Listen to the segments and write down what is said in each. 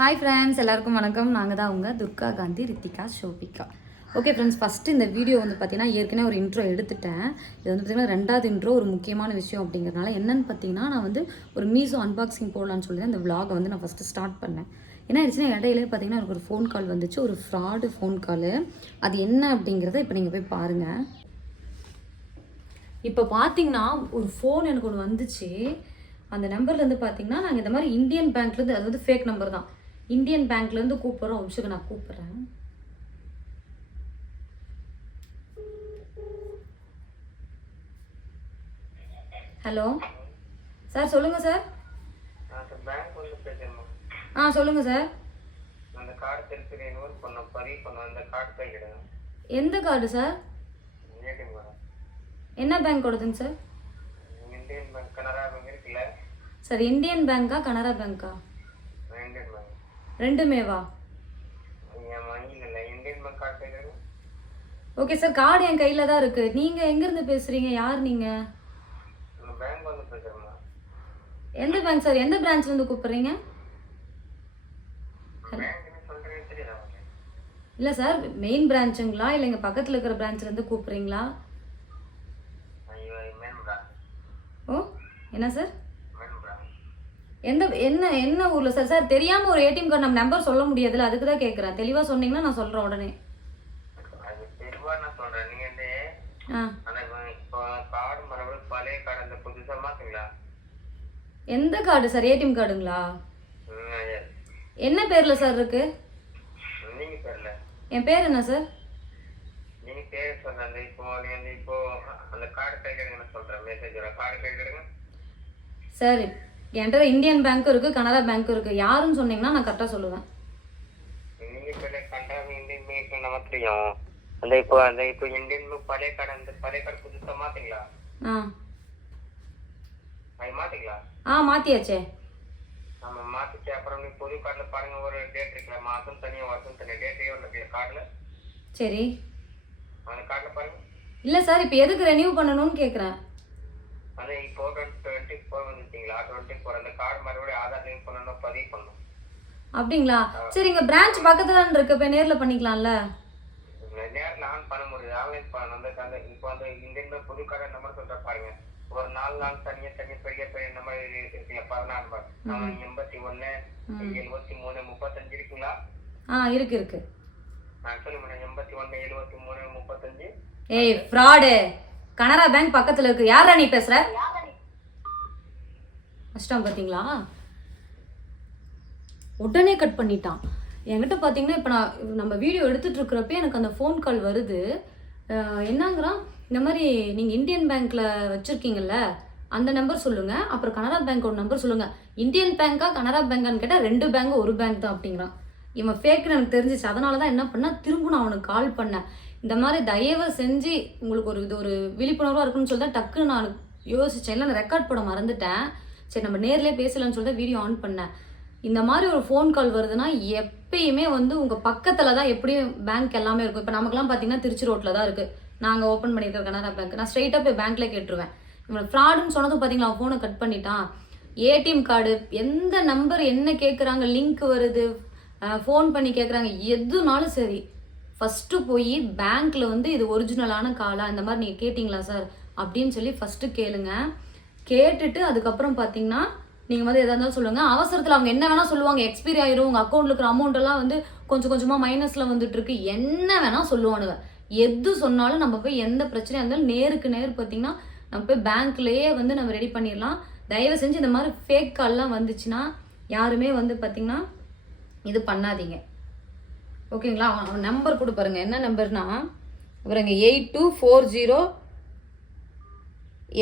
Hi friends, எல்லாருக்கும் வணக்கம். நாங்கள் தான் உங்கள் Durga Gandhi Rithika Shobika. Okay friends, first இந்த வீடியோ வந்து பார்த்தீங்கன்னா ஏற்கனவே ஒரு இன்ட்ரோ எடுத்துட்டேன். இது வந்து பார்த்திங்கன்னா ரெண்டாவது இன்ட்ரோ, ஒரு முக்கியமான விஷயம் அப்படிங்கிறதுனால என்னென்னு பார்த்தீங்கன்னா, நான் வந்து ஒரு மீஷோ அன்பாக்சிங் போடலான்னு சொல்லி தான் இந்த விலாகை வந்து நான் ஃபஸ்ட்டு ஸ்டார்ட் பண்ணேன். என்ன ஆயிடுச்சுன்னா, இடையிலே பார்த்தீங்கன்னா எனக்கு ஒரு ஃபோன் கால் வந்துச்சு, ஒரு ஃப்ராடு ஃபோன் காலு. அது என்ன அப்படிங்கிறத இப்போ நீங்கள் போய் பாருங்கள். இப்போ பார்த்தீங்கன்னா ஒரு ஃபோன் எனக்கு ஒன்று வந்துச்சு. அந்த நம்பர்லேருந்து பார்த்தீங்கன்னா நாங்கள் இந்த மாதிரி இந்தியன் பேங்க்லேருந்து, அது வந்து ஃபேக் நம்பர் தான், இந்தியன் பேங்க்லேருந்து கூப்பிட்றோம். விஷயம் நான் கூப்பிட்றேன். ஹலோ சார், சொல்லுங்கள் சார். சொல்லுங்கள் சார். எந்த கார்டு சார்? என்ன பேங்க்கோடதுங்க சார்? சார், இந்தியன் பேங்க்கா கனரா பேங்க்கா? ரெண்டுமேவா? ஓகே சார், கார்டு என் கையில் தான் இருக்குது. நீங்கள் எங்கேருந்து பேசுகிறீங்க? யார் நீங்கள்? எந்த பேங்க் சார்? எந்த பிரான்ச்லேருந்து கூப்பிட்றீங்க? இல்லை சார், மெயின் பிரான்ச்சுங்களா இல்லை எங்கள் பக்கத்தில் இருக்கிற பிரான்ச்லேருந்து கூப்பிட்றீங்களா? ஓ, என்ன சார்? எந்த என்ன என்ன ஊரில் சார்? சார், தெரியாமல் ஒரு ஏடிஎம் கார்டு நம்ம நம்பர் சொல்ல முடியாதுல்ல, அதுக்கு தான் கேட்குறேன். தெளிவாக சொன்னீங்கன்னா நான் சொல்கிறேன் உடனே. எந்த கார்டு சார்? ஏடிஎம் கார்டுங்களா? என்ன பேரில் சார் இருக்கு? என் பேர் என்ன சார்? சார், என்கிட்ட இந்தியன் பேங்க்கும் இருக்குது, கனரா பேங்க்கும் இருக்குது. யாருன்னு சொன்னீங்கன்னா நான் கரெக்டாக சொல்லுவேன். மாத்தியாச்சே. சரி. இல்லை சார், இப்போ எதுக்கு ரெனியூ பண்ணணும்னு கேட்குறேன். அப்படிங்களா? சரி, இங்க பிரான்ச் பக்கத்துல இருக்கு, போய் நேர்ல பண்ணிக்கலாம்ல. ஒரு 4 நாள் தனியா பெரிய நம்பர் இருக்குங்க. 16 81 73 35 இருக்குங்களா? இருக்கு. சொல்லுங்க. 81 73 35. ஏய் ஃப்ராடு, கனரா பேங்க் பக்கத்துல இருக்கு. யாரா நீ பேசுற? கஷ்டம் பார்த்தீங்களா? உடனே கட் பண்ணிட்டான். என்கிட்ட பார்த்தீங்கன்னா இப்போ நம்ம வீடியோ எடுத்துகிட்டு இருக்கிறப்ப எனக்கு அந்த ஃபோன் கால் வருது. என்னங்கிறான், இந்த மாதிரி நீங்கள் இந்தியன் பேங்க்கில் வச்சுருக்கீங்கல்ல, அந்த நம்பர் சொல்லுங்கள், அப்புறம் கனரா பேங்க்கோட நம்பர் சொல்லுங்கள். இந்தியன் பேங்க்கா கனரா பேங்கான்னு கேட்டால் 2 பேங்க்கு ஒரு பேங்க் தான் அப்படிங்கிறான். இவன் ஃபேக்குன்னு எனக்கு தெரிஞ்சிச்சு. அதனால தான் என்ன பண்ணேன், திரும்ப நான் அவனுக்கு கால் பண்ணேன். இந்த மாதிரி தயவு செஞ்சு உங்களுக்கு இது ஒரு விழிப்புணர்வாக இருக்குன்னு சொல்லி தான் டக்குன்னு நான் யோசித்தேன். இல்லை, நான் ரெக்கார்ட் போட மறந்துட்டேன். சரி, நம்ம நேர்லேயே பேசலான்னு சொல்லி தான் வீடியோ ஆன் பண்ணேன். இந்த மாதிரி ஒரு ஃபோன் கால் வருதுன்னா எப்பயுமே வந்து உங்கள் பக்கத்தில் தான் எப்படியும் பேங்க் எல்லாமே இருக்கும். இப்போ நமக்குலாம் பார்த்தீங்கன்னா திருச்சி ரோட்டில் தான் இருக்குது நாங்கள் ஓப்பன் பண்ணியிருக்கிற கனரா பேங்க். நான் ஸ்ட்ரெயிட்டாக போய் பேங்க்கில் கேட்டுருவேன். இவன் ஃப்ராடுன்னு சொன்னதும் பார்த்தீங்களா, ஃபோனை கட் பண்ணிட்டான். ஏடிஎம் கார்டு எந்த நம்பர் என்ன கேட்குறாங்க, லிங்க் வருது, ஃபோன் பண்ணி கேட்குறாங்க, எதுனாலும் சரி ஃபஸ்ட்டு போய் பேங்க்கில் வந்து இது ஒரிஜினலான காலா, இந்த மாதிரி நீங்கள் கேட்டிங்களா சார் அப்படின்னு சொல்லி ஃபஸ்ட்டு கேளுங்க. கேட்டுட்டு அதுக்கப்புறம் பார்த்தீங்கன்னா நீங்கள் வந்து எதாக இருந்தாலும் சொல்லுங்கள். அவசரத்தில் அவங்க என்ன வேணால் சொல்லுவாங்க, எக்ஸ்பைரி ஆயிரும், உங்கள் அக்கௌண்ட்டில் இருக்கிற அமௌண்ட்டெல்லாம் வந்து கொஞ்சம் கொஞ்சமாக மைனஸில் வந்துட்டுருக்கு, என்ன வேணால் சொல்லுவானுங்க. எது சொன்னாலும் நம்ம போய் எந்த பிரச்சனையாக இருந்தாலும் நேருக்கு நேர் பார்த்தீங்கன்னா நம்ம போய் பேங்க்லேயே வந்து நம்ம ரெடி பண்ணிடலாம். தயவு செஞ்சு இந்த மாதிரி ஃபேக் கால்லாம் வந்துச்சுன்னா யாருமே வந்து பார்த்திங்கன்னா இது பண்ணாதீங்க, ஓகேங்களா? அவன் நம்பர் கூட பாருங்கள். என்ன நம்பர்னா இவருங்க 8240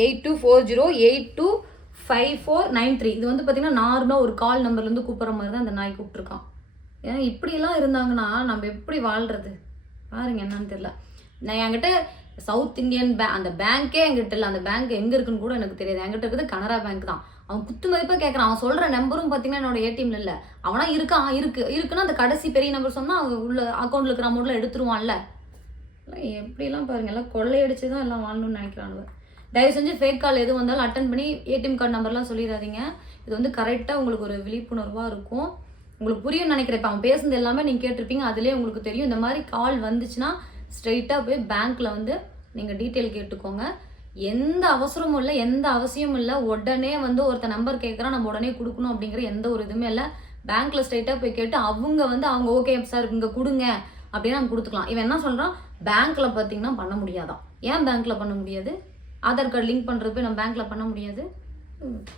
825493. இது வந்து பார்த்தீங்கன்னா நார்மலாக ஒரு கால் நம்பர்லேருந்து கூப்பிட்ற மாதிரி தான் அந்த நாய் கூப்பிட்ருக்கான். ஏன்னா இப்படிலாம் இருந்தாங்கன்னா நம்ம எப்படி வாழ்கிறது பாருங்க. என்னன்னு தெரியல. நான் என்கிட்ட சவுத் இந்தியன் அந்த பேங்க்கே என்கிட்ட இல்லை. அந்த பேங்க் எங்கே இருக்குன்னு கூட எனக்கு தெரியாது. என்கிட்ட இருக்குது கனரா பேங்க் தான். அவன் குத்து மதிப்பாக கேட்குறான். அவன் சொல்கிற நம்பரும் பார்த்தீங்கன்னா என்னோட ஏடிஎம்ல இல்லை. அவனா இருக்குன்னா அந்த கடைசி பெரிய நம்பர் சொன்னால் அவன் உள்ள அக்கௌண்ட்டில் இருக்கிற அமௌண்ட்லாம் எடுத்துருவான்ல. எப்படிலாம் பாருங்கள், எல்லாம் கொள்ளையடிச்சு தான் எல்லாம் வாங்கணும்னு நினைக்கிறானுங்க. தயவு செஞ்சு ஃபேக் கால் எது வந்தாலும் அட்டன் பண்ணி ஏடிஎம் கார்டு நம்பர்லாம் சொல்லிடாதீங்க. இது வந்து கரெக்டாக உங்களுக்கு ஒரு விழிப்புணர்வாக இருக்கும். உங்களுக்கு புரியும் நினைக்கிறேன். இப்போ அவன் பேசுனது எல்லாமே நீங்கள் கேட்டிருப்பீங்க, அதுலேயே உங்களுக்கு தெரியும். இந்த மாதிரி கால் வந்துச்சுன்னா ஸ்ட்ரெயிட்டாக போய் பேங்க்கில் வந்து நீங்கள் டீட்டெயில் கேட்டுக்கோங்க. எந்த அவசரமும் இல்லை, எந்த அவசியமும் இல்லை. உடனே வந்து ஒருத்த நம்பர் கேட்குறா நம்ம உடனே கொடுக்கணும் அப்படிங்கிற எந்த ஒரு இதுவுமே இல்லை. பேங்க்கில் ஸ்ட்ரெயிட்டாக போய் கேட்டு அவங்க வந்து அவங்க ஓகே சார் இங்கே கொடுங்க அப்படின்னு நம்ம கொடுத்துக்கலாம். இவன் என்ன சொல்கிறான், பேங்க்கில் பார்த்தீங்கன்னா பண்ண முடியாதான். ஏன் பேங்க்கில் பண்ண முடியாது? ஆதார் கார்டு லிங்க் பண்ணுறது போய் நம்ம பேங்க்கில் பண்ண முடியாது.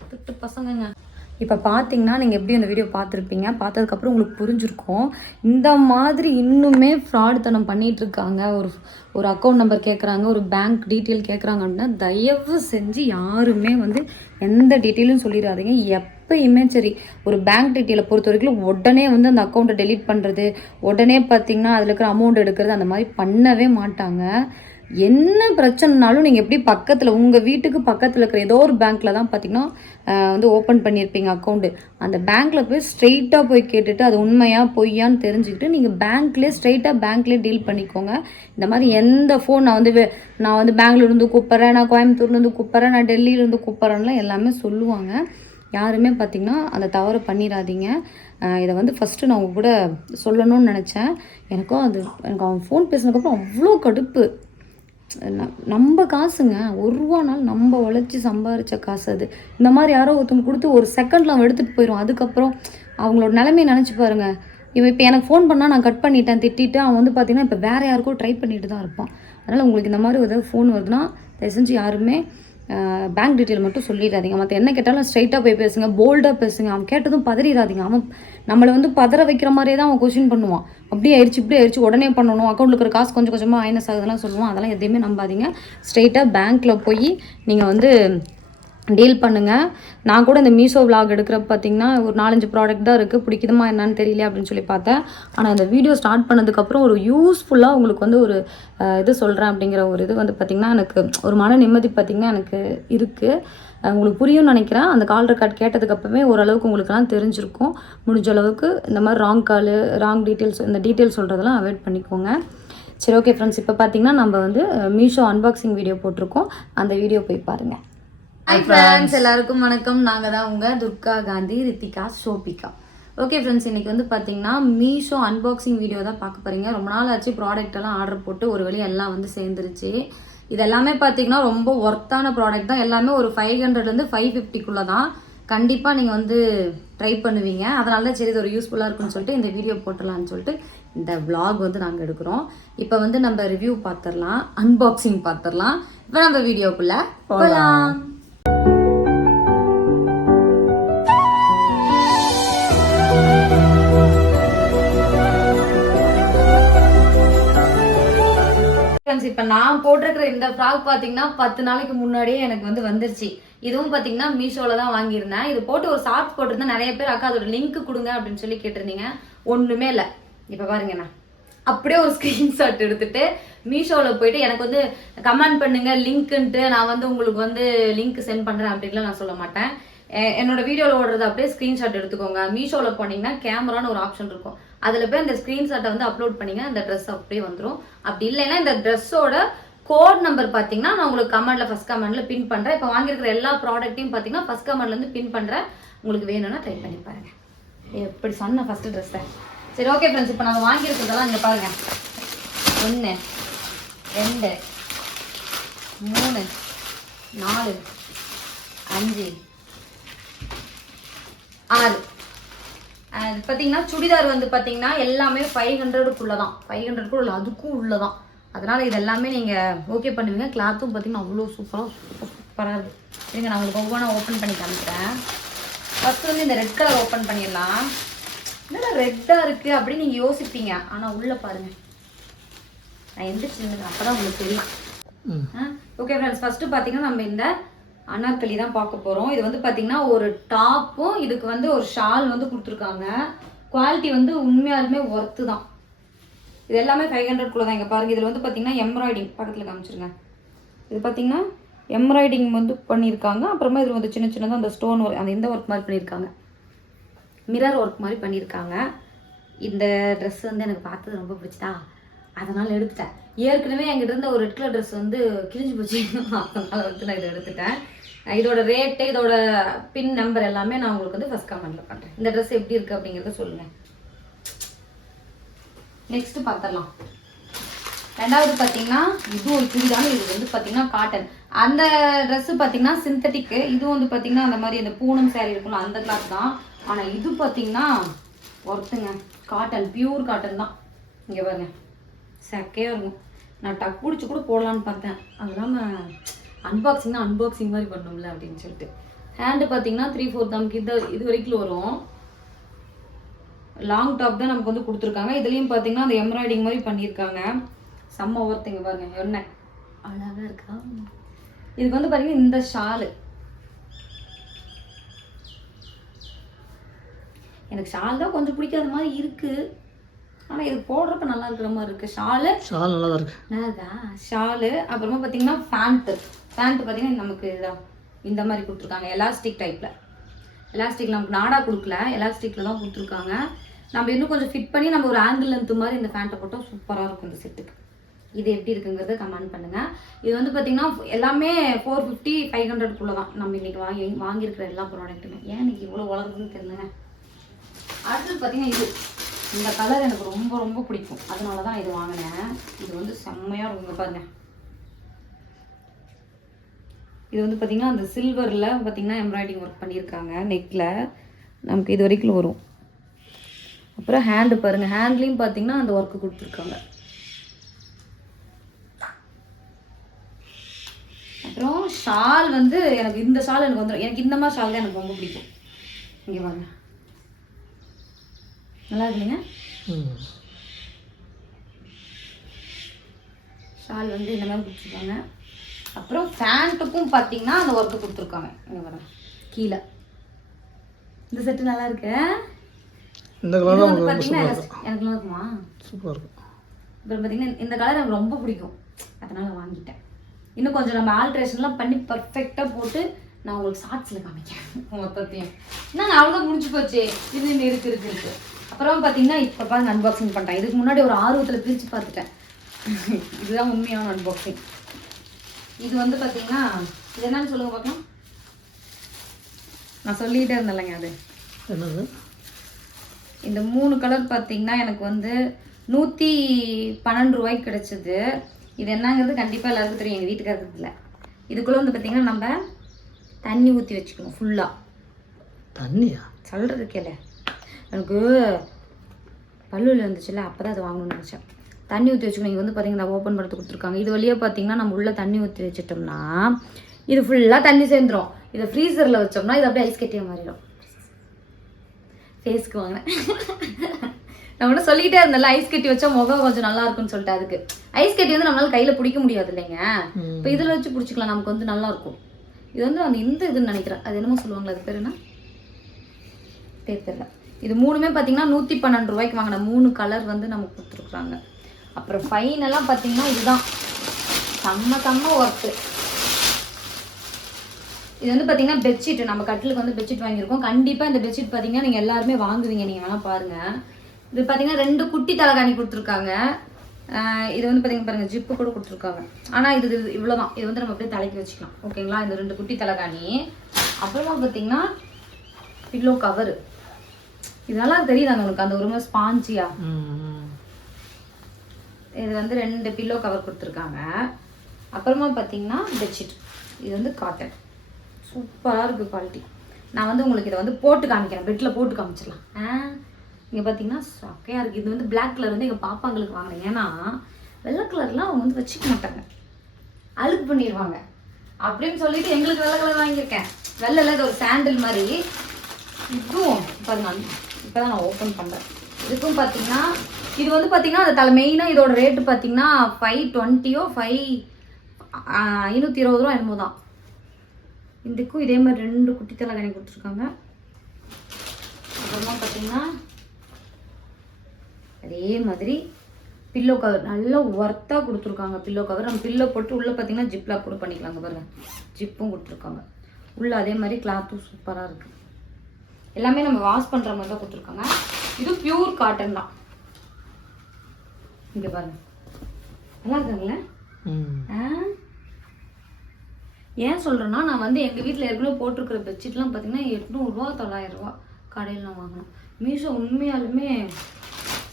திட்டு பசங்கங்க. இப்போ பார்த்தீங்கன்னா நீங்கள் எப்படி அந்த வீடியோ பார்த்துருப்பீங்க. பார்த்ததுக்கப்புறம் உங்களுக்கு புரிஞ்சிருக்கும். இந்த மாதிரி இன்னுமே ஃப்ராடுத்தனம் பண்ணிகிட்டு இருக்காங்க. ஒரு அக்கௌண்ட் நம்பர் கேட்குறாங்க, ஒரு பேங்க் டீட்டெயில் கேட்குறாங்க அப்படின்னா தயவு செஞ்சு யாருமே வந்து எந்த டீட்டெயிலும் சொல்லிடாதீங்க. எப்பயுமே சரி, ஒரு பேங்க் டீட்டெயிலை பொறுத்த வரைக்கும் உடனே வந்து அந்த அக்கௌண்ட்டை டெலீட் பண்ணுறது, உடனே பார்த்தீங்கன்னா அதில் இருக்கிற அமௌண்ட் எடுக்கிறது அந்த மாதிரி பண்ணவே மாட்டாங்க. என்ன பிரச்சனைனாலும் நீங்கள் எப்படி பக்கத்தில் உங்கள் வீட்டுக்கு பக்கத்தில் இருக்கிற ஏதோ ஒரு பேங்க்கில் தான் பார்த்தீங்கன்னா வந்து ஓப்பன் பண்ணியிருப்பீங்க அக்கௌண்ட்டு. அந்த பேங்க்கில் போய் ஸ்ட்ரெயிட்டாக போய் கேட்டுட்டு அது உண்மையா பொய்யான்னு தெரிஞ்சுக்கிட்டு நீங்கள் பேங்க்லேயே ஸ்ட்ரெயிட்டாக பேங்க்லேயே டீல் பண்ணிக்கோங்க. இந்த மாதிரி எந்த ஃபோன் நான் வந்து பெங்களூர்லேருந்து கூப்பிட்றேன், நான் கோயம்புத்தூர்லேருந்து கூப்பிட்றேன், நான் டெல்லியிலேருந்து கூப்பிட்றேன்லாம் எல்லாமே சொல்லுவாங்க. யாருமே பார்த்திங்கன்னா அந்த தவறு பண்ணிடாதீங்க. இதை வந்து ஃபஸ்ட்டு நான் உங்க கூட சொல்லணும்னு நினச்சேன். எனக்கு அவன் ஃபோன் பேசினதுக்கப்புறம் அவ்வளோ கடுப்பு. நம்ம காசுங்க, ஒரு ரூபானாலும் நம்ம உழைச்சி சம்பாரித்த காசு அது. இந்த மாதிரி யாரோ ஒருத்தவங்க கொடுத்து ஒரு செகண்டில் அவன் எடுத்துகிட்டு போயிடும். அதுக்கப்புறம் அவங்களோட நிலைமையை நினச்சி பாருங்கள். இவன் இப்போ எனக்கு ஃபோன் பண்ணால் நான் கட் பண்ணிட்டேன், திட்டிட்டு அவன் வந்து பார்த்திங்கன்னா இப்போ வேறு யாருக்கோ ட்ரை பண்ணிட்டு தான் இருப்பான். அதனால் உங்களுக்கு இந்த மாதிரி ஏதாவது ஃபோன் வருதுன்னா தயவு செஞ்சு யாருமே பேங்க் டீட்டெயில் மட்டும் சொல்லிடாதீங்க. மற்ற என்ன கேட்டாலும் ஸ்ட்ரைட்டாக போய் பேசுங்க, போல்டாக பேசுங்க. அவன் கேட்டதும் பதறிடாதீங்க. அவன் நம்மளை வந்து பதற வைக்கிற மாதிரியே தான் அவன் கொஸ்டின் பண்ணுவான். அப்படியே ஆயிடுச்சு இப்படி ஆயிடுச்சு உடனே பண்ணணும், அக்கௌண்ட்டில் இருக்கிற காசு கொஞ்சம் கொஞ்சமாக மைனஸ் ஆகுதுலாம் சொல்லுவான். அதெல்லாம் எதையுமே நம்பாதீங்க. ஸ்ட்ரெயிட்டாக பேங்க்கில் போய் நீங்கள் வந்து டீல் பண்ணுங்கள். நான் கூட இந்த மீஷோ விலாக் எடுக்கிறப்ப பார்த்தீங்கன்னா ஒரு 4-5 ப்ராடக்ட் தான் இருக்குது, பிடிக்குதுமா என்னன்னு தெரியல அப்படின்னு சொல்லி பார்த்தேன். ஆனால் இந்த வீடியோ ஸ்டார்ட் பண்ணதுக்கப்புறம் ஒரு யூஸ்ஃபுல்லாக உங்களுக்கு வந்து ஒரு இது சொல்கிறேன் அப்படிங்கிற ஒரு இது வந்து பார்த்திங்கன்னா எனக்கு ஒரு மன நிம்மதி பார்த்திங்கன்னா எனக்கு இருக்குது. உங்களுக்கு புரியும்னு நினைக்கிறேன். அந்த கால் ரெக்கார்ட் கேட்டதுக்கப்புறமே ஓரளவுக்கு உங்களுக்குலாம் தெரிஞ்சிருக்கும். முடிஞ்ச அளவுக்கு இந்த மாதிரி ராங் டீட்டெயில்ஸ் இந்த டீட்டெயில்ஸ் சொல்கிறதெல்லாம் அவாய்ட் பண்ணிக்கோங்க. சரி, ஓகே ஃப்ரெண்ட்ஸ், இப்போ பார்த்தீங்கன்னா நம்ம வந்து மீஷோ அன்பாக்சிங் வீடியோ போட்டிருக்கோம். அந்த வீடியோ போய் பாருங்கள். ஹாய் ஃப்ரெண்ட்ஸ், எல்லாருக்கும் வணக்கம். நாங்கள் தான் உங்கள் துர்கா காந்தி, ரித்திகா, ஷோபிகா. ஓகே ஃப்ரெண்ட்ஸ், இன்றைக்கி வந்து பார்த்தீங்கன்னா மீஷோ அன்பாக்சிங் வீடியோ தான் பார்க்க போகிறீங்க. ரொம்ப நாள் ஆச்சு ப்ராடக்ட் எல்லாம் ஆர்டர் போட்டு ஒரு வழி எல்லாம் வந்து சேர்ந்துருச்சு. இது எல்லாமே பார்த்தீங்கன்னா ரொம்ப ஒர்த்தான ப்ராடக்ட் தான். எல்லாமே ஒரு 500லேருந்து 550க்குள்ளே தான். கண்டிப்பாக நீங்கள் வந்து ட்ரை பண்ணுவீங்க. அதனால தான் சரி இது ஒரு யூஸ்ஃபுல்லாக இருக்குன்னு சொல்லிட்டு இந்த வீடியோ போட்டுடலான்னு சொல்லிட்டு இந்த vlog வந்து நாங்கள் எடுக்கிறோம். இப்போ வந்து நம்ம ரிவ்யூ பார்த்துடலாம், அன்பாக்சிங் பார்த்துடலாம். இப்போ நம்ம வீடியோக்குள்ளே போகலாம். இப்போ நான் போட்டிருக்கிற இந்த ஃப்ராக் பார்த்தீங்கன்னா 10 நாளைக்கு முன்னாடியே எனக்கு வந்து வந்துருச்சு. இதுவும் பார்த்தீங்கன்னா மீஷோவில் தான் வாங்கியிருந்தேன். இது போட்டு ஒரு ஷார்ட்ஸ் போட்டிருந்தேன். நிறைய பேர் அக்கா அதோட லிங்க் கொடுங்க அப்படின்னு சொல்லி கேட்டிருந்தீங்க. ஒன்றுமே இல்லை. இப்போ பாருங்கண்ணா, அப்படியே ஒரு ஸ்க்ரீன்ஷாட் எடுத்துட்டு மீஷோவில் போயிட்டு எனக்கு வந்து கமெண்ட் பண்ணுங்க லிங்க்குன்ட்டு நான் வந்து உங்களுக்கு வந்து லிங்க் சென்ட் பண்ணுறேன் அப்படின்லாம் நான் சொல்ல மாட்டேன். என்னோட வீடியோவில் ஓடுறது அப்படியே ஸ்க்ரீன்ஷாட் எடுத்துக்கோங்க. மீஷோவில் போனீங்கன்னா கேமரான்னு ஒரு ஆப்ஷன் இருக்கும். அதில் போய் அந்த ஸ்க்ரீன்ஷாட்டை வந்து அப்லோட் பண்ணிங்க, அந்த ட்ரெஸ் அப்படியே வந்துடும். அப்படி இல்லைன்னா இந்த ட்ரெஸ்ஸோட கோட் நம்பர் பார்த்தீங்கன்னா நான் உங்களுக்கு கமெண்ட்டில் ஃபஸ்ட் கமெண்ட்டில் பின் பண்ணுறேன். இப்போ வாங்கியிருக்கிற எல்லா ப்ராடக்ட்டையும் பார்த்தீங்கன்னா ஃபஸ்ட் கமெண்ட்லேருந்து பின் பண்ணுறேன். உங்களுக்கு வேணும்னா ட்ரை பண்ணி பாருங்கள். எப்படி சொன்ன ஃபஸ்ட்டு ட்ரெஸ்ஸை. சரி, ஓகே ஃப்ரெண்ட்ஸ், இப்போ நாங்கள் வாங்கியிருக்கிறதெல்லாம் இங்கே பாருங்கள். 1 2 3 4 5 6. அது பார்த்தீங்கன்னா சுடிதார் வந்து பார்த்தீங்கன்னா எல்லாமே 500க்குள்ளே தான். 500க்குள்ள இல்லை, அதுக்கும் உள்ளே தான். அதனால் இது எல்லாமே நீங்கள் ஓகே பண்ணுவீங்க. கிளாத்தும் பார்த்தீங்கன்னா அவ்வளோ சூப்பராக இருக்குது. சரிங்க, நான் உங்களுக்கு ஒவ்வொன்றா ஓப்பன் பண்ணி காமிக்கிறேன். ஃபஸ்ட்டு வந்து இந்த ரெட் கலர் ஓப்பன் பண்ணிடலாம். என்னடா ரெட்டாக இருக்குது அப்படின்னு நீங்கள் யோசிப்பீங்க. ஆனால் உள்ளே பாருங்கள், நான் எந்திரிச்சு அப்போ தான் உங்களுக்கு தெரியும். ஓகே ஃப்ரெண்ட்ஸ், ஃபஸ்ட்டு பார்த்தீங்கன்னா நம்ம இந்த அனார்கலி தான் பார்க்க போகிறோம். இது வந்து பார்த்தீங்கன்னா ஒரு டாப்பும் இதுக்கு வந்து ஒரு ஷால் வந்து கொடுத்துருக்காங்க. குவாலிட்டி வந்து உண்மையாலுமே ஒர்த்து தான். இது எல்லாமே 500க்குள்ளே தான். இங்கே பாருங்கள், இதில் வந்து பார்த்தீங்கன்னா எம்ப்ராய்டிங் பக்கத்தில் காமிச்சிருங்க. இது பார்த்தீங்கன்னா எம்ப்ராய்டிங் வந்து பண்ணியிருக்காங்க. அப்புறமா இது வந்து சின்ன சின்னதாக அந்த ஸ்டோன் ஒர்க், அந்த இந்த ஒர்க் மாதிரி பண்ணியிருக்காங்க, மிரர் ஒர்க் மாதிரி பண்ணியிருக்காங்க. இந்த ட்ரெஸ் வந்து எனக்கு பார்த்தது ரொம்ப பிடிச்சதா, அதனால் எடுத்துட்டேன். ஏற்கனவே என்கிட்ட இருந்த ஒரு ரெட் கலர் ட்ரெஸ் வந்து கிழிஞ்சு போச்சு, அதனால் வந்து நான் இதை எடுத்துட்டேன். இதோட ரேட்டு இதோட பின் நம்பர் எல்லாமே நான் உங்களுக்கு வந்து ஃபர்ஸ்ட் கமெண்ட்ல பண்றேன். இந்த ட்ரெஸ் எப்படி இருக்கு அப்படிங்கறத சொல்லுங்க. நெக்ஸ்ட் பார்த்தலாம். ரெண்டாவது பாத்தீங்கன்னா இது ஒரு சுடிதார். இது வந்து பாத்தீங்கன்னா காட்டன். அந்த ட்ரெஸ் பாத்தீங்கன்னா சிந்தட்டிக். இது வந்து பாத்தீங்கன்னா அந்த மாதிரி இந்த பூனம் சாரி இருக்கும்ல அந்த கிளாத் தான். ஆனா இது பாத்தீங்கன்னா ஒர்த்துங்க. காட்டன், பியூர் காட்டன் தான். இங்க பாருங்க, சக்கையா இருக்கும். நான் டக் பிடிச்சி கூட போடலான்னு பார்த்தேன். அது இல்லாமல் அன்பாக்சிங் மாதிரி பண்ணோம்ல அப்படின்னு சொல்லிட்டு. ஹேண்டு பார்த்தீங்கன்னா 3/4 நமக்கு இது வரைக்கும் வரும். லாங் டாப் தான் நமக்கு வந்து கொடுத்துருக்காங்க. இதுலேயும் பார்த்தீங்கன்னா அந்த எம்ப்ராய்டிங் மாதிரி பண்ணியிருக்காங்க. செம்ம ஒர்த்துங்க பாருங்க, என்ன அழகாக இருக்கா. இதுக்கு வந்து பார்த்தீங்கன்னா இந்த ஷாலு, எனக்கு ஷால் தான் கொஞ்சம் பிடிக்காத மாதிரி இருக்கு. ஆனால் இது போடுறப்ப நல்லா இருக்கிற மாதிரி இருக்கு. ஷால் நல்லா தான் இருக்கு. நல்லா இருக்கா ஷாலு? அப்புறமா பார்த்தீங்கன்னா பேண்ட்டு பார்த்தீங்கன்னா நமக்கு இதான் இந்த மாதிரி கொடுத்துருக்காங்க. எலாஸ்டிக் டைப்பில். எலாஸ்டிக் நமக்கு நாடா கொடுக்கல, எலாஸ்டிக்கில் தான் கொடுத்துருக்காங்க. நம்ம இன்னும் கொஞ்சம் ஃபிட் பண்ணி நம்ம ஒரு ஆங்கிள் லென்த் மாதிரி இந்த பேண்ட்டை போட்டால் சூப்பராக இருக்கும் இந்த செட்டுக்கு. இது எப்படி இருக்குங்கிறத கமெண்ட் பண்ணுங்கள். இது வந்து பார்த்தீங்கன்னா எல்லாமே 450 500 தான் நம்ம இன்னைக்கு வாங்கியிருக்கிற எல்லா ப்ராடக்ட்டுமே. ஏன் இன்னைக்கு இவ்வளோ வளருதுன்னு தெரியலங்க. அடுத்தது பார்த்தீங்கன்னா இது, இந்த கலர் எனக்கு ரொம்ப ரொம்ப பிடிக்கும், அதனால தான் இது வாங்கினேன். இது வந்து செம்மையாக இருக்கும் பாருங்க. இது வந்து பார்த்தீங்கன்னா அந்த சில்வரில் பார்த்தீங்கன்னா எம்ப்ராய்டிங் ஒர்க் பண்ணியிருக்காங்க நெக்கில். நமக்கு இது வரைக்கும் வரும். அப்புறம் ஹேண்டு பாருங்கள், ஹேண்ட்லேயும் பார்த்தீங்கன்னா அந்த ஒர்க்கு கொடுத்துருக்காங்க. அப்புறம் ஷால் வந்து எனக்கு இந்த ஷால் எனக்கு வந்துடும். எனக்கு இந்த மாதிரி ஷால் தான் எனக்கு ரொம்ப பிடிக்கும். இங்கே பாருங்க, நல்லா இருக்குங்க. ஷால் வந்து இந்த மாதிரி கொடுத்துருக்காங்க. அப்புறம் பேண்ட்டுக்கும் பார்த்தீங்கன்னா அந்த ஒர்க்கு கொடுத்துருக்காங்க. இங்கே பாருங்க கீழே. இந்த செட்டு நல்லா இருக்கு. இந்த கலர் வந்து பார்த்தீங்கன்னா எனக்கு நல்லா இருக்குமா, சூப்பராக இருக்கும். அப்புறம் பார்த்தீங்கன்னா இந்த கலர் எனக்கு ரொம்ப பிடிக்கும், அதனால வாங்கிட்டேன். இன்னும் கொஞ்சம் நம்ம ஆல்ட்ரேஷன்லாம் பண்ணி பர்ஃபெக்டாக போட்டு நான் உங்களுக்கு ஷார்ட்ஸில் காமிக்கிறேன் மொத்தத்தையும். என்னங்க அவ்வளோதான் முடிஞ்சு போச்சு. இது இருக்கு. அப்புறம் பார்த்தீங்கன்னா இப்போ பாருங்க அன்பாக்சிங் பண்ணுறேன். இதுக்கு முன்னாடி ஒரு ஆர்வத்தில் பிரித்து பார்த்துட்டேன். இதுதான் உண்மையான அன்பாக்சிங். இது வந்து பார்த்தீங்கன்னா இது என்னன்னு சொல்லுங்க பார்க்கலாம். நான் சொல்லிக்கிட்டே இருந்தேன்லங்க, அது என்னது? இந்த 3 கலர் பார்த்தீங்கன்னா எனக்கு வந்து 112 ரூபாய்க்கு கிடைச்சிது. இது என்னங்கிறது கண்டிப்பாக எல்லாருக்கும் தெரியும், எங்கள் வீட்டுக்காரருக்கு இல்லை. இதுக்குள்ளே வந்து பார்த்தீங்கன்னா நம்ம தண்ணி ஊற்றி வச்சுக்கணும் ஃபுல்லாக. தண்ணியா சொல்கிறது கேளு. எனக்கு பல்லுவில் இருந்துச்சுல்ல, அப்போ தான் அதை வாங்கணும்னு நினச்சேன். தண்ணி ஊற்றி வச்சுக்கணும். இங்கே வந்து பார்த்தீங்கன்னா ஓப்பன் பண்ணி கொடுத்துருக்காங்க. இது வழியாக பார்த்தீங்கன்னா நம்ம உள்ளே தண்ணி ஊற்றி வச்சிட்டோம்னா இது ஃபுல்லாக தண்ணி சேர்ந்துடும். இதை ஃப்ரீசரில் வச்சோம்னா இது அப்படியே ஐஸ் கட்டியாக மாறிடும். ஃபேஸ்க்கு வாங்கினேன். நான் ஒன்றும் சொல்லிக்கிட்டே இருந்தேன்ல, ஐஸ் கட்டி வச்சா முகம் கொஞ்சம் நல்லா இருக்குன்னு சொல்லிட்டு. அதுக்கு ஐஸ் கட்டி வந்து நம்மளால கையில் பிடிக்க முடியாது இல்லைங்க. இப்போ இதில் வச்சு பிடிச்சிக்கலாம், நமக்கு வந்து நல்லா இருக்கும். இது வந்து அந்த இந்த இதுன்னு நினைக்கிறேன், அது என்னமோ சொல்லுவாங்களா, அது பேர் என்ன தெரியல. இது 3மே பார்த்தீங்கன்னா 112 ரூபாய்க்கு வாங்கின 3 கலர் வந்து நமக்கு கொடுத்துருக்குறாங்க. அப்புறம் ஃபைனலாக பார்த்தீங்கன்னா இதுதான் செம்ம ஒர்க்கு. இது வந்து பார்த்தீங்கன்னா பெட்ஷீட். நம்ம கட்டிலுக்கு வந்து பெட்ஷீட் வாங்கியிருக்கோம். கண்டிப்பாக இந்த பெட்ஷீட் பார்த்தீங்கன்னா நீங்கள் எல்லாருமே வாங்குவீங்க. நீங்கள் வேணால் பாருங்கள். இது பார்த்தீங்கன்னா 2 குட்டி தலைகாணி கொடுத்துருக்காங்க. இது வந்து பார்த்தீங்கன்னா பாருங்கள் ஜிப்பு கூட கொடுத்துருக்காங்க. ஆனால் இது இவ்வளோதான். இது வந்து நம்ம அப்படியே தலைக்கு வச்சுக்கலாம், ஓகேங்களா. இந்த 2 குட்டி தலைகாணி. அப்புறமா பார்த்தீங்கன்னா பில்லோ கவரு. இதெல்லாம் தெரியுதாங்க உங்களுக்கு, அந்த ஒரு ஸ்பாஞ்சியா. இது வந்து 2 பில்லோ கவர் கொடுத்துருக்காங்க. அப்புறமா பார்த்தீங்கன்னா பெட்ஷீட். இது வந்து காட்டன், சூப்பராக இருக்குது குவாலிட்டி. நான் வந்து உங்களுக்கு இதை வந்து போட்டு காமிக்கிறேன், பெட்டில் போட்டு காமிச்சிடலாம். இங்கே பார்த்தீங்கன்னா சக்கையாக இருக்குது. இது வந்து பிளாக் கலர் வந்து எங்கள் பாப்பாங்களுக்கு வாங்கினேன். ஏன்னா வெள்ளை கலர்லாம் அவங்க வந்து வச்சுக்க மாட்டாங்க, அழுக்கு பண்ணிடுவாங்க அப்படின்னு சொல்லிட்டு எங்களுக்கு வெள்ளை கலர் வாங்கியிருக்கேன். வெள்ளையில் இது ஒரு சாண்டில் மாதிரி. இதுவும் பாருங்க, இப்போ தான் நான் ஓப்பன் பண்ணுறேன். இதுக்கும் பார்த்தீங்கன்னா இது வந்து பார்த்தீங்கன்னா அந்த மெயினாக இதோட ரேட்டு பார்த்தீங்கன்னா 520 520 ரூபா என்னமோ தான். இதுக்கும் இதே மாதிரி 2 குட்டி தலைகாணி கொடுத்துருக்காங்க. அப்புறமா பார்த்தீங்கன்னா அதே மாதிரி பில்லோ கவர் நல்லா ஒர்த்தாக கொடுத்துருக்காங்க. பில்லோ கவர் நம்ம பில்லோ போட்டு உள்ளே பார்த்தீங்கன்னா ஜிப்லாக் கூட பண்ணிக்கலாங்க. பாருங்க ஜிப்பும் கொடுத்துருக்காங்க உள்ளே. அதே மாதிரி கிளாத்தும் சூப்பராக இருக்குது. எல்லாமே நம்ம வாஷ் பண்ணுற மாதிரி தான் கொடுத்துருக்காங்க. இது பியூர் காட்டன் தான். இங்கே பாருங்க நல்லா இருக்காங்களே. ஏன் சொல்கிறேன்னா நான் வந்து எங்கள் வீட்டில் ஏற்கனவே போட்டிருக்கிற பெட்ஷீட்லாம் பார்த்தீங்கன்னா 800 900 கடையில் நான் வாங்கினேன். மீஷோ உண்மையாலுமே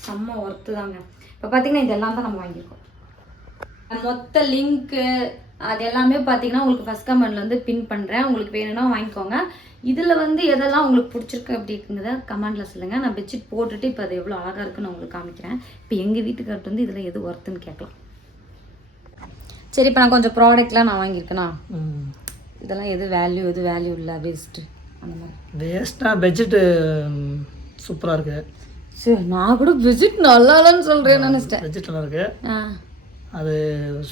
செம்ம ஒர்த்து தாங்க. இப்போ பார்த்தீங்கன்னா இதெல்லாம் தான் நம்ம வாங்கியிருக்கோம். மொத்த லிங்க்கு அது எல்லாமே பார்த்தீங்கன்னா உங்களுக்கு ஃபஸ்ட் கமெண்ட்ல வந்து பின் பண்ணுறேன். உங்களுக்கு வேணும்னா வாங்கிக்கோங்க. இதில் வந்து எதெல்லாம் உங்களுக்கு பிடிச்சிருக்கு அப்படிங்கிறத கமெண்டில் சொல்லுங்கள். நான் பெட்ஷீட் போட்டுட்டு இப்போ அது எவ்வளோ அழகாக இருக்குன்னு உங்களுக்கு காமிக்கிறேன். இப்போ எங்கள் வீட்டுக்கார்ட்ட வந்து இதில் எது ஒர்த்துன்னு கேட்கலாம். சரி, இப்போ நான் கொஞ்சம் ப்ராடக்ட்லாம் நான் வாங்கியிருக்கேனா, இதெல்லாம் எது வேல்யூ இல்லை, வேஸ்ட்டு அந்த மாதிரி. வேஸ்ட்டாக பெட்ஷீட்டு சூப்பராக இருக்குது. சரி, நான் கூட பெட்ஷீட் நல்லா இல்லைன்னு சொல்கிறேன் நினச்சிட்டேன். பெட்ஷீட் நல்லா இருக்குது, அது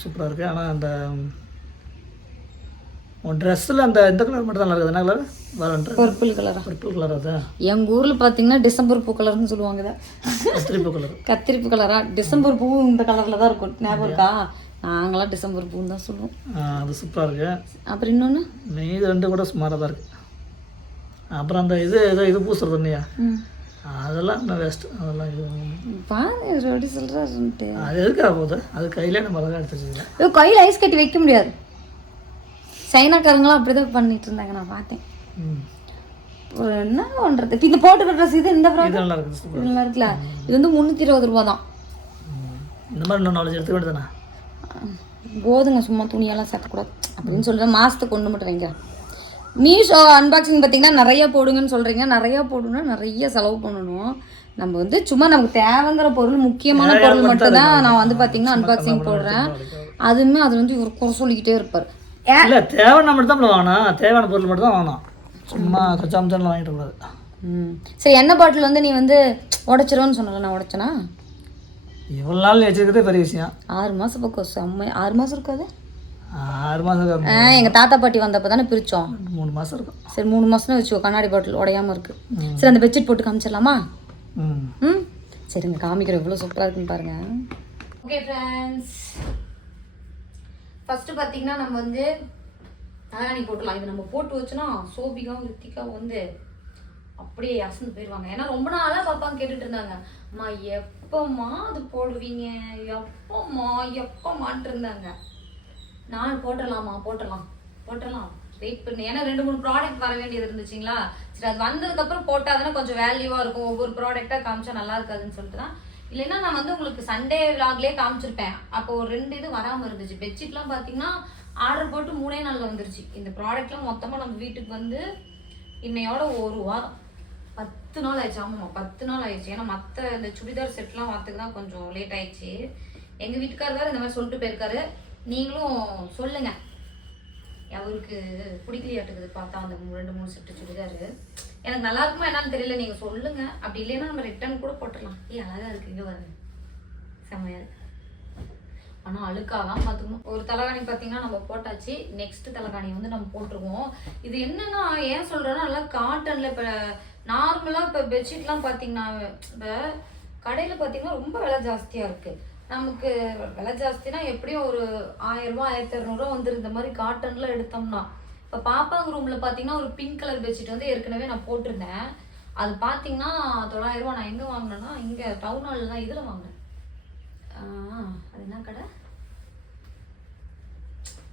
சூப்பராக இருக்குது. ஆனால் அந்த ட்ரெஸ்ஸில் அந்த இந்த கலர் மட்டும் தான் நல்லா இருக்குது. என்ன கலர்? பர்பிள் கலரா? பர்பிள் கலர் தான். எங்கள் ஊரில் பார்த்தீங்கன்னா டிசம்பர் பூ கலர்னு சொல்லுவாங்க. இதை கத்திரிப்பூ கலர். கத்திரிப்பூ கலரா? டிசம்பர் பூ இந்த கலரில் தான் இருக்கும், ஞாபகம் இருக்கா? நாங்களாம் டிசம்பர் பூன்னு தான் சொல்லுவோம். அது சூப்பராக இருக்குது. அப்புறம் இன்னொன்று இது ரெண்டு கூட சுமாராக தான் இருக்குது. அப்புறம் அந்த இது பூசுறது இல்லையா, அதெல்லாம் இன்னும் வேஸ்ட்டு. அதெல்லாம் பாரு சொல்கிறாருன்ட்டு. அது எதுக்காக போகுது? அது கையிலே நம்ம அழகாக எடுத்து வச்சுக்கலாம். கையில் ஐஸ் கட்டி வைக்க முடியாது. சைனாக்காரங்களாம் அப்படி தான் பண்ணிட்டு இருந்தாங்க, நான் பார்த்தேன். என்ன பண்ணுறது? இப்போ இந்த போட்டுக்கிற ட்ரெஸ் இது இந்த நல்லா இருக்குது, நல்லா இருக்குல்ல. இது வந்து 320 ரூபா தான். இந்த மாதிரி இன்னும் நாலேஜ் எடுத்துக்க வேண்டியதானே? போதுங்க, சும்மா துணியெல்லாம் சேர்க்கக்கூடாது அப்படின்னு சொல்கிறேன். மாதத்துக்கு ஒன்று மட்டும் வைங்க. மீஷோ அன்பாக்சிங் பார்த்தீங்கன்னா நிறைய போடுங்கன்னு சொல்கிறீங்க. நிறையா போடுன்னா நிறைய செலவு பண்ணணும். நம்ம வந்து சும்மா நமக்கு தேவைங்கிற பொருள், முக்கியமான பொருள் மட்டும்தான் நான் வந்து பார்த்தீங்கன்னா அன்பாக்சிங் போடுறேன். அதுவுமே அது வந்து இவர் குறை சொல்லிக்கிட்டே இருப்பார். இல்லை, தேவையான மட்டும் தான் வாங்கணும், தேவையான பொருள் மட்டும் தான் வாங்கணும். சும்மா கச்சாமச்சான் வாங்கிட்டு கூடாது. சரி, எண்ணெய் பாட்டில் வந்து நீ வந்து உடைச்சிருவேன்னு சொன்னல, நான் உடைச்சேனா? இவ்வளோ நாள் வச்சுருக்கிறதே பெரிய விஷயம். 6 மாதம் பக்கம் செம்ம. 6 மாதம் இருக்காது? 6 மாதம். எங்கள் தாத்தா பாட்டி வந்தப்போ தானே பிரித்தோம். 3 மாதம் இருக்கும். சரி, 3 மாதம் தான் வச்சுக்கோ. கண்ணாடி பாட்டில் உடையாமல் இருக்குது. சரி, அந்த பெட்ஷீட் போட்டு காமிச்சிடலாமா? சரிங்க, காமிக்கிறோம் எவ்வளோ சூப்பராக இருக்குன்னு பாருங்கள். ஓகே ஃப்ரெண்ட்ஸ், ஃபஸ்ட்டு பார்த்தீங்கன்னா நம்ம வந்து தலகாணி போட்டுடலாம். இது நம்ம போட்டு வச்சோன்னா சோபிகாவும் ரித்திகாவும் வந்து அப்படியே அசந்து போயிடுவாங்க. ஏன்னா ரொம்ப நாளாக பாப்பாங்க கேட்டுட்டு இருந்தாங்க, அம்மா எப்போம்மா அது போடுவீங்க, எப்போம்மான்ட்டு இருந்தாங்க. நான் போட்டுடலாம் வெயிட் பண்ணி. ஏன்னா 2-3 ப்ராடக்ட் வர வேண்டியது இருந்துச்சுங்களா. சரி, அது வந்ததுக்கப்புறம் போட்டால் தானே கொஞ்சம் வேல்யூவாக இருக்கும். ஒவ்வொரு ப்ராடக்டாக காமிச்சா நல்லா இருக்காதுன்னு சொல்லிட்டு தான். இல்லைன்னா நான் வந்து உங்களுக்கு சண்டே விலாக்லேயே காமிச்சிருப்பேன். அப்போ ஒரு 2 இது வராமல் இருந்துச்சு. பெட்ஷீட்லாம் பார்த்தீங்கன்னா ஆர்டர் போட்டு 3 நாளில் வந்துருச்சு. இந்த ப்ராடக்ட்லாம் மொத்தமாக நம்ம வீட்டுக்கு வந்து இன்னையோட 1 வாரம் 10 நாள் ஆயிடுச்சு. ஆமாம்மா, 10 நாள் ஆயிடுச்சு. ஏன்னா மற்ற இந்த சுடிதார் செட்லாம் வரத்துக்கு தான் கொஞ்சம் லேட் ஆயிடுச்சு. எங்கள் வீட்டுக்காரர் வேறு இந்த மாதிரி சொல்லிட்டு போயிருக்காரு. நீங்களும் சொல்லுங்கள், அவருக்கு பிடிக்கலையாட்டுக்குது பார்த்தா அந்த 2-3 செட்டு சுடிதார். எனக்கு நல்லா இருக்குமா என்னன்னு தெரியல, நீங்கள் சொல்லுங்கள். அப்படி இல்லைன்னா நம்ம ரிட்டர்ன் கூட போட்டுடலாம். அழகாக இருக்குது, இங்கே வருங்க, செம்மையாக இருக்கு. ஆனால் அழுக்காக தான் பார்த்துக்கணும். ஒரு தலைகாணி பார்த்தீங்கன்னா நம்ம போட்டாச்சு. நெக்ஸ்ட் தலைகாணி வந்து நம்ம போட்டுருவோம். இது என்னன்னா ஏன் சொல்கிறேன்னா, நல்லா காட்டனில் இப்போ நார்மலாக இப்போ பெட்ஷீட்லாம் பார்த்தீங்கன்னா இப்போ கடையில் பார்த்தீங்கன்னா ரொம்ப விலை ஜாஸ்தியாக இருக்குது. நமக்கு விலை ஜாஸ்தினா எப்படியும் ஒரு 1000 ரூபா 1200 ரூபா வந்துரு. இந்த மாதிரி காட்டன்ல எடுத்தோம்னா இப்போ பாப்பாங்க ரூமில் பார்த்தீங்கன்னா ஒரு பிங்க் கலர் பெட்ஷீட் வந்து ஏற்கனவே நான் போட்டிருந்தேன். அது பார்த்தீங்கன்னா 900 ரூபா. நான் எங்கே வாங்கினேன்னா இங்கே டவுன் ஹாலில் தான், இதில் வாங்கினேன். அது என்ன கடை?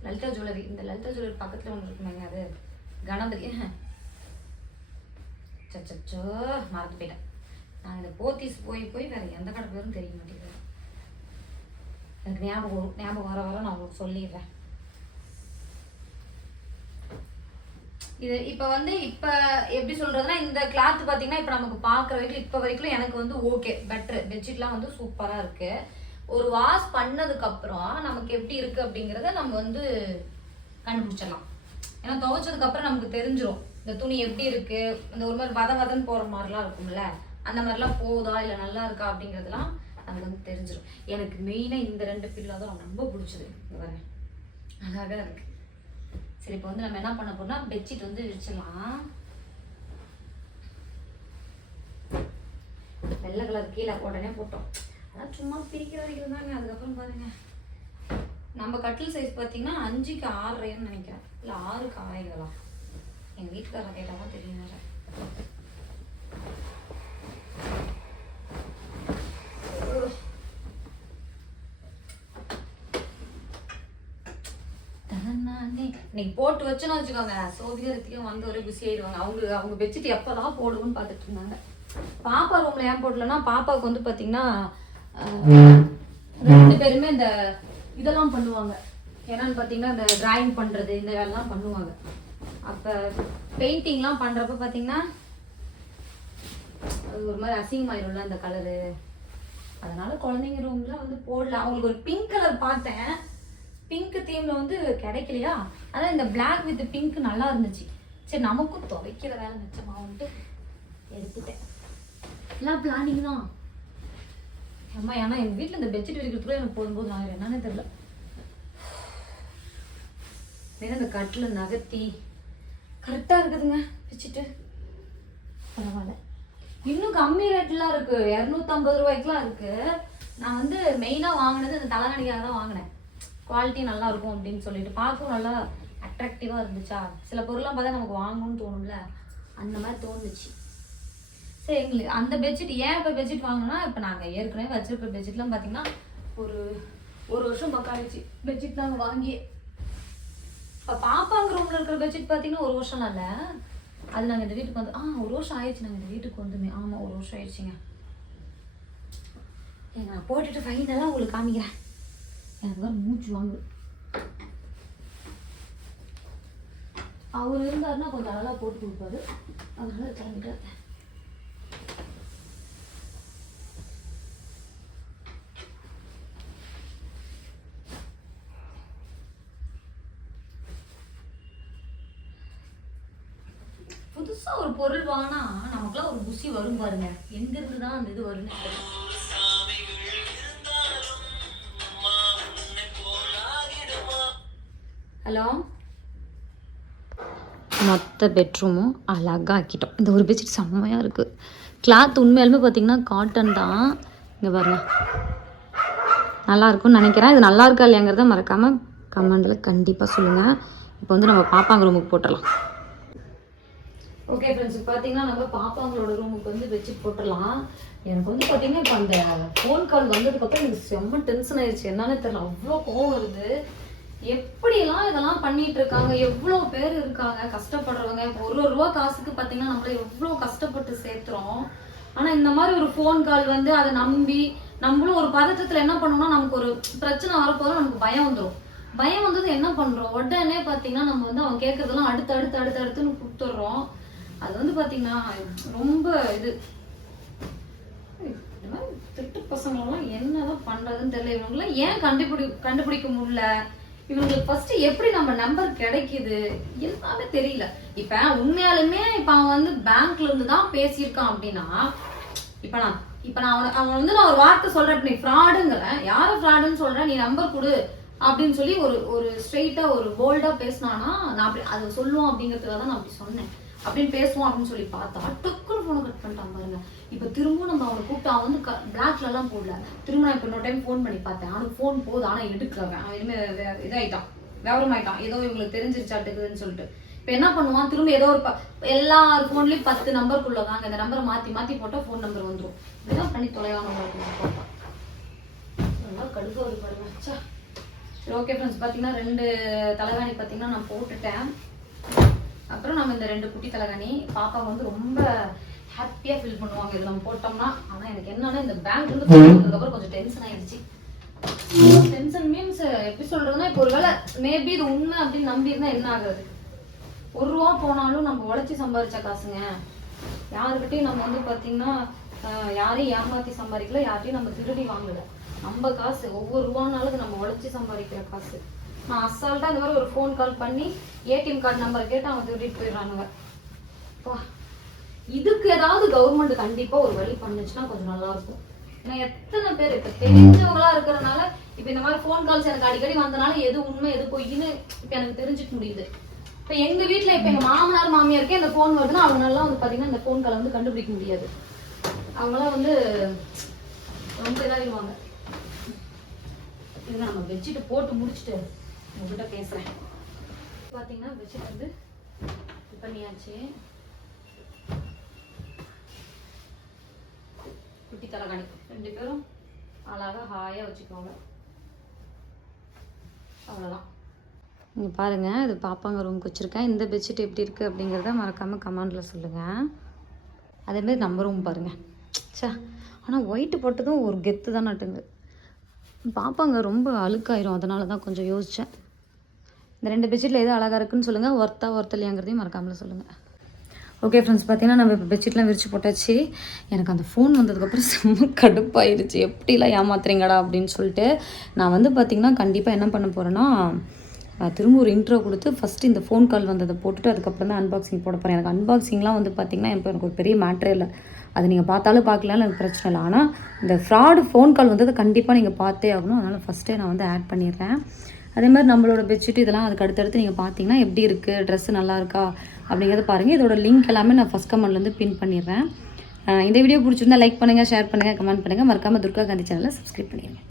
லலிதா ஜுவல்லரி. இந்த லலிதா ஜுவல்லரி பக்கத்தில் ஒன்று இருக்குமேங்க, அது கணபதி. சச்சோ, மறந்து போயிட்டேன். நான் இந்த போத்தீஸ் போய் வேறு எந்த கடை பேரும் தெரிய மாட்டேங்குது. எனக்கு ஞாபகம் வர நான் உங்களுக்கு சொல்லிடுறேன். இது இப்போ வந்து இப்போ எப்படி சொல்கிறதுனா, இந்த கிளாத் பார்த்தீங்கன்னா இப்போ நமக்கு பார்க்குற வரைக்கும் இப்போ வரைக்கும் எனக்கு வந்து ஓகே, பெட்ரு. பெட்ஷீட்லாம் வந்து சூப்பராக இருக்குது. ஒரு வாஷ் பண்ணதுக்கப்புறம் நமக்கு எப்படி இருக்குது அப்படிங்கிறத நம்ம வந்து கண்டுபிடிச்சிடலாம். ஏன்னா துவைச்சதுக்கப்புறம் நமக்கு தெரிஞ்சிடும் இந்த துணி எப்படி இருக்குது. இந்த ஒரு மாதிரி வதன்னு போகிற மாதிரிலாம் இருக்கும்ல, அந்த மாதிரிலாம் போகுதா இல்லை நல்லா இருக்கா அப்படிங்கிறதுலாம் நமக்கு வந்து தெரிஞ்சிடும். எனக்கு மெயினாக இந்த 2 பில்லோ தான் ரொம்ப பிடிச்சது. வரேன், அழகாக இருக்குது. சரி, இப்போ வந்து நம்ம என்ன பண்ண போறோம்னா பெட்ஷீட் வந்து விரிச்சிடலாம். வெள்ளை கலர் கீழே உடனே போட்டோம். அதான் சும்மா பிரிக்கிற வரைக்கும் தாங்க. அதுக்கப்புறம் பாருங்க, நம்ம கட்டில் சைஸ் பார்த்தீங்கன்னா 5க்கு 6.5ன்னு நினைக்கிறேன், இல்லை 6க்கு 6.5. எங்கள் வீட்டுக்காரர் கேட்டால் தான் தெரியும். இன்னைக்கு போட்டு வச்சோன்னு வச்சுக்கோங்க, சோபியா ரித்திக்கும் வந்து ஒரே பிஸி ஆயிடுவாங்க. அவங்க பெட்ஷீட் எப்போதான் போடுவோன்னு பார்த்துட்டு இருந்தாங்க. பாப்பா ரூம்ல ஏன் போடலன்னா, பாப்பாவுக்கு வந்து பார்த்தீங்கன்னா 2 பேருமே இந்த இதெல்லாம் பண்ணுவாங்க. என்னன்னு பார்த்தீங்கன்னா இந்த டிராயிங் பண்ணுறது இந்த வேலைலாம் பண்ணுவாங்க. அப்போ பெயிண்டிங்லாம் பண்ணுறப்ப பார்த்தீங்கன்னா அது ஒரு மாதிரி அசிங்கமாயிரும்ல அந்த கலரு. அதனால குழந்தைங்க ரூம்ல வந்து போடல. அவங்களுக்கு ஒரு பிங்க் கலர் பார்த்தேன், பிங்க் தீம்ல வந்து கிடைக்கலையா, அதான் இந்த பிளாக் வித் பிங்க் நல்லா இருந்துச்சு. சரி நமக்கும் துவைக்கிற வேலை மிச்சமாகன்ட்டு எடுத்துட்டேன். எல்லாம் பிளானிங் தான் அம்மா. ஏன்னா எங்கள் வீட்டில் இந்த பெட்ஷீட் விரிக்கிறதுக்குள்ள எனக்கு போகும்போது நான் என்னன்னே தெரியல. வேற இந்த கட்டில் நகர்த்தி கரெக்டாக இருக்குதுங்க பெட்ஷீட்டு. பரவாயில்ல. இன்னும் கம்மி ரேட்லாம் இருக்கு, 250 ரூபாய்க்குலாம் இருக்கு. நான் வந்து மெயினாக வாங்கினது இந்த தலைகாணிக்காக தான் வாங்கினேன். குவாலிட்டி நல்லா இருக்கும் அப்படின்னு சொல்லிட்டு, பார்க்கவும் நல்லா அட்ராக்டிவாக இருந்துச்சா. சில பொருள்லாம் பார்த்தா நமக்கு வாங்கணும்னு தோணும்ல, அந்த மாதிரி தோணுச்சு. சரி எங்களுக்கு அந்த பெட்ஷீட் ஏன் இப்போ பெட்ஷீட் வாங்கினோன்னா, இப்போ நாங்கள் ஏற்கனவே வச்சிருக்கிற பெட்ஷீட்லாம் பார்த்தீங்கன்னா ஒரு வருஷம் பக்கம் ஆயிடுச்சு பெட்ஷீட் நாங்கள் வாங்கி. இப்போ பாப்பாங்க ரூமில் இருக்கிற பெட்ஷீட் பார்த்தீங்கன்னா 1 வருஷம்லாம் இல்லை. அது நாங்கள் இந்த வீட்டுக்கு வந்து 1 வருஷம் ஆயிடுச்சு நாங்கள் இந்த வீட்டுக்கு வந்துமே. ஆமாம் 1 வருஷம் ஆயிடுச்சுங்க. நான் போட்டுட்டு ஃபைனலாக உங்களுக்கு காமிக்கிறேன். எனக்கு தான் மூச்சு வாங்கு. அவர் இருந்தாருன்னா கொஞ்சம் நல்லா போட்டு கொடுப்பாரு, அதனால கிளம்பிட்டு. புதுசா ஒரு பொருள் வாங்கினா நமக்குலாம் ஒரு குஷி வரும் பாருங்க. எங்க இருந்து தான் அந்த இது வரும்னு தெரியல. ஹலோ, மொத்த பெட்ரூமும் அழகாக ஆக்கிட்டோம். இந்த ஒரு பெட்ஷீட் செம்மையாக இருக்குது. கிளாத் உண்மையாலுமே பார்த்தீங்கன்னா காட்டன் தான். இங்கே பாருங்க, நல்லா இருக்கும்னு நினைக்கிறேன். இது நல்லா இருக்கா இல்லையாங்கிறத மறக்காமல் கமெண்டில் கண்டிப்பாக சொல்லுங்கள். இப்போ வந்து நம்ம பாப்பாங்க ரூமுக்கு போட்டுடலாம். ஓகே ஃப்ரெண்ட்ஸ், இப்போ பார்த்தீங்கன்னா நம்ம பாப்பாங்களோட ரூமுக்கு வந்து பெட்ஷீட் போட்டுடலாம். எனக்கு வந்து பார்த்தீங்கன்னா இப்போ அந்த ஃபோன் கால் வந்ததுக்கப்புறம் எனக்கு செம்ம டென்ஷன் ஆயிடுச்சு. என்னன்னு தெரியல, அவ்வளோ கோவம் வருது. எப்படிலாம் இதெல்லாம் பண்ணிட்டு இருக்காங்க, எவ்வளோ பேர் இருக்காங்க கஷ்டப்படுறவங்க. இப்போ 1 ரூபா காசுக்கு பார்த்தீங்கன்னா நம்மள எவ்வளோ கஷ்டப்பட்டு சேர்த்துறோம். ஆனால் இந்த மாதிரி ஒரு ஃபோன் கால் வந்து அதை நம்பி நம்மளும் ஒரு பதட்டத்தில் என்ன பண்ணோம்னா, நமக்கு ஒரு பிரச்சனை வரப்போதும் நமக்கு பயம் வந்துடும். பயம் வந்தது என்ன பண்ணுறோம், உடனே பார்த்தீங்கன்னா நம்ம வந்து அவன் கேட்கறதெல்லாம் அடுத்துன்னு கொடுத்துட்றோம். அது வந்து பார்த்தீங்கன்னா ரொம்ப இது திட்டு பசங்களெல்லாம் என்னதான் பண்ணுறதுன்னு தெரியல. இவங்களாம் ஏன் கண்டுபிடிக்க முடியல, இவங்களுக்கு ஃபர்ஸ்ட் எப்படி நம்ம நம்பர் கிடைக்குது எல்லாமே தெரியல. இப்ப உண்மையாலுமே இப்ப அவன் வந்து பேங்க்ல இருந்து தான் பேசியிருக்கான் அப்படின்னா, இப்ப நான் அவன் ஒரு வார்த்தை சொல்றேன், நீ ஃப்ராடுங்கிறேன். யார ஃப்ராடுன்னு சொல்றேன், நீ நம்பர் கொடு அப்படின்னு சொல்லி ஒரு ஸ்ட்ரெயிட்டா ஒரு போல்டா பேசினானா நான் அப்படி அதை சொல்லுவோம் அப்படிங்கிறதுக்காக தான் நான் அப்படி சொன்னேன். அப்படின்னு பேசுவோம் அப்படின்னு சொல்லி பார்த்தா டக்குன்னு போனை கட் பண்ணிட்டான் பாருங்க. இப்ப திரும்பவும் நம்ம அவனை கூப்பிட்டு அவன் வந்து பிளாக்ல எல்லாம் போடல. திரும்ப நான் இப்ப இன்னொரு டைம் ஃபோன் பண்ணி பார்த்தேன். அவனுக்கு ஃபோன் போகுது, ஆனா எடுக்கல. அவன் இனிமே இதாயிட்டான், விவரமாயிட்டான். ஏதோ இவங்களுக்கு தெரிஞ்சிருச்சாட்டுக்குதுன்னு சொல்லிட்டு இப்ப என்ன பண்ணுவான், திரும்ப ஏதோ ஒரு எல்லார் ஃபோன்லயும் 10 நம்பருக்குள்ளதாங்க இந்த நம்பரை மாத்தி போட்டா ஃபோன் நம்பர் வந்துடும். இதெல்லாம் பண்ணி தொலைவாங்க பார்த்தா நல்லா கடுக்க ஒரு பாருங்க. சரி ஓகே ஃப்ரெண்ட்ஸ், பார்த்தீங்கன்னா 2 தலைகாணி பார்த்தீங்கன்னா நான் போட்டுட்டேன். அப்புறம் நம்ம இந்த 2 குட்டி தலைகாணி பாப்பா வந்து ரொம்ப ஹாப்பியா ஃபீல் பண்ணுவாங்க இது நம்ம போட்டோம்னா. ஆனா எனக்கு என்னன்னா இந்த பேங்க்ல இருந்து போனதுக்கப்புறம் கொஞ்சம் டென்ஷன் ஆயிடுச்சு. டென்ஷன் மீன்ஸ் எப்படி சொல்றதுன்னா, இப்போ ஒருவேளை மேபி இது உண்மை அப்படின்னு நம்பி இருந்தா என்ன ஆகுது, 1 ரூபா போனாலும் நம்ம உழைச்சி சம்பாதிச்ச காசுங்க. யாருக்கிட்டையும் நம்ம வந்து பார்த்தீங்கன்னா யாரையும் ஏமாத்தி சம்பாதிக்கல, யார்ட்டையும் நம்ம திருடி வாங்கல. நம்ம காசு ஒவ்வொரு ரூபானாலும் நம்ம உழைச்சி சம்பாதிக்கிற காசு. நான் அசால்ட்டா இந்த மாதிரி ஒரு ஃபோன் கால் பண்ணி ஏடிஎம் கார்டு நம்பரை கேட்டு அவங்க திருடிட்டு போயிடுறானுங்க. இதுக்கு ஏதாவது கவர்மெண்ட் கண்டிப்பா ஒரு வழி பண்ணுச்சுன்னா கொஞ்சம் நல்லா இருக்கும். ஏன்னா எத்தனை பேர் இப்ப தெரிஞ்சவங்களா இருக்கிறதுனால இப்ப இந்த மாதிரி ஃபோன் கால்ஸ் எனக்கு அடிக்கடி வந்தனால எது உண்மை எது பொய்ன்னு இப்ப எனக்கு தெரிஞ்சுக்க முடியுது. இப்ப எங்க வீட்டுல இப்ப எங்க மாமனார் மாமியாருக்கே இந்த ஃபோன் வருதுன்னா அவங்க நல்லா வந்து பாத்தீங்கன்னா இந்த ஃபோன் காலை வந்து கண்டுபிடிக்க முடியாது. அவங்களாம் வந்து ரொம்ப இதாகிடுவாங்க. நம்ம பெட்ஷீட்டை போட்டு முடிச்சுட்டு உங்ககிட்ட பேசுறேன். பாத்தீங்கன்னா பெட்ஷீட் வந்து இது பண்ணியாச்சு. குட்டி தலைகாணி 2 பேரும் அழகா ஹாயா வச்சுக்கோங்க. அவ்வளவுதான். இங்கே பாருங்கள், இது பாப்பாங்க ரூமுக்கு வச்சுருக்கேன். இந்த பெட்ஷீட் எப்படி இருக்குது அப்படிங்கிறத மறக்காமல் கமெண்டில் சொல்லுங்கள். அதேமாரி நம்ம ரூம் பாருங்கள். சே, ஆனால் ஒயிட்டு போட்டதும் ஒரு கெத்து தான் நட்டுங்க. பாப்பாங்க ரொம்ப அழுக்காயிரும், அதனால தான் கொஞ்சம் யோசித்தேன். இந்த 2 பெட்ஷீட்டில் எது அழகாக இருக்குன்னு சொல்லுங்கள். ஒர்த்தலையாங்கிறதையும் மறக்காமல் சொல்லுங்கள். ஓகே ஃப்ரெண்ட்ஸ், பார்த்தீங்கன்னா நம்ம இப்போ பெட்ஷீட்லாம் விரிச்சு போட்டாச்சு. எனக்கு அந்த ஃபோன் வந்ததுக்கப்புறம் செம்ம கடுப்பாயிடுச்சு. எப்படிலாம் ஏமாத்துறீங்கடா அப்படின்னு சொல்லிட்டு நான் வந்து பார்த்திங்கன்னா கண்டிப்பாக என்ன பண்ண போகிறேன்னா, திரும்ப ஒரு இன்ட்ரோ கொடுத்து ஃபஸ்ட்டு இந்த ஃபோன் கால் வந்ததை போட்டுட்டு அதுக்கப்புறம் தான் அன்பாக்சிங் போட போகிறேன். எனக்கு அன்பாக்சிங்லாம் வந்து பார்த்திங்கன்னா இப்போ எனக்கு ஒரு பெரிய மேட்ரே இல்லை. அது நீங்கள் பார்த்தாலும் பார்க்கலான்னு எனக்கு பிரச்சனை இல்லை. ஆனால் இந்த ஃப்ராடு ஃபோன் கால் வந்ததை கண்டிப்பாக நீங்கள் பார்த்தே ஆகணும். அதனால் ஃபஸ்ட்டே நான் வந்து ஆட் பண்ணிடுறேன். அதே மாதிரி நம்மளோட பெட்ஷீட் இதெல்லாம் அதுக்கு அடுத்தடுத்து நீங்கள் பார்த்தீங்கன்னா எப்படி இருக்குது, ட்ரெஸ்ஸு நல்லா இருக்கா அப்படிங்கிறத பாருங்கள். இதோட லிங்க் எல்லாமே நான் ஃபஸ்ட் கமெண்ட்லேருந்து பின் பண்ணிடுறேன். இந்த வீடியோ பிடிச்சிருந்தா லைக் பண்ணுங்கள், ஷேர் பண்ணுங்கள், கமெண்ட் பண்ணுங்கள். மறக்காமல் துர்கா காந்தி சேனலை சப்ஸ்கிரைப் பண்ணிடுங்க.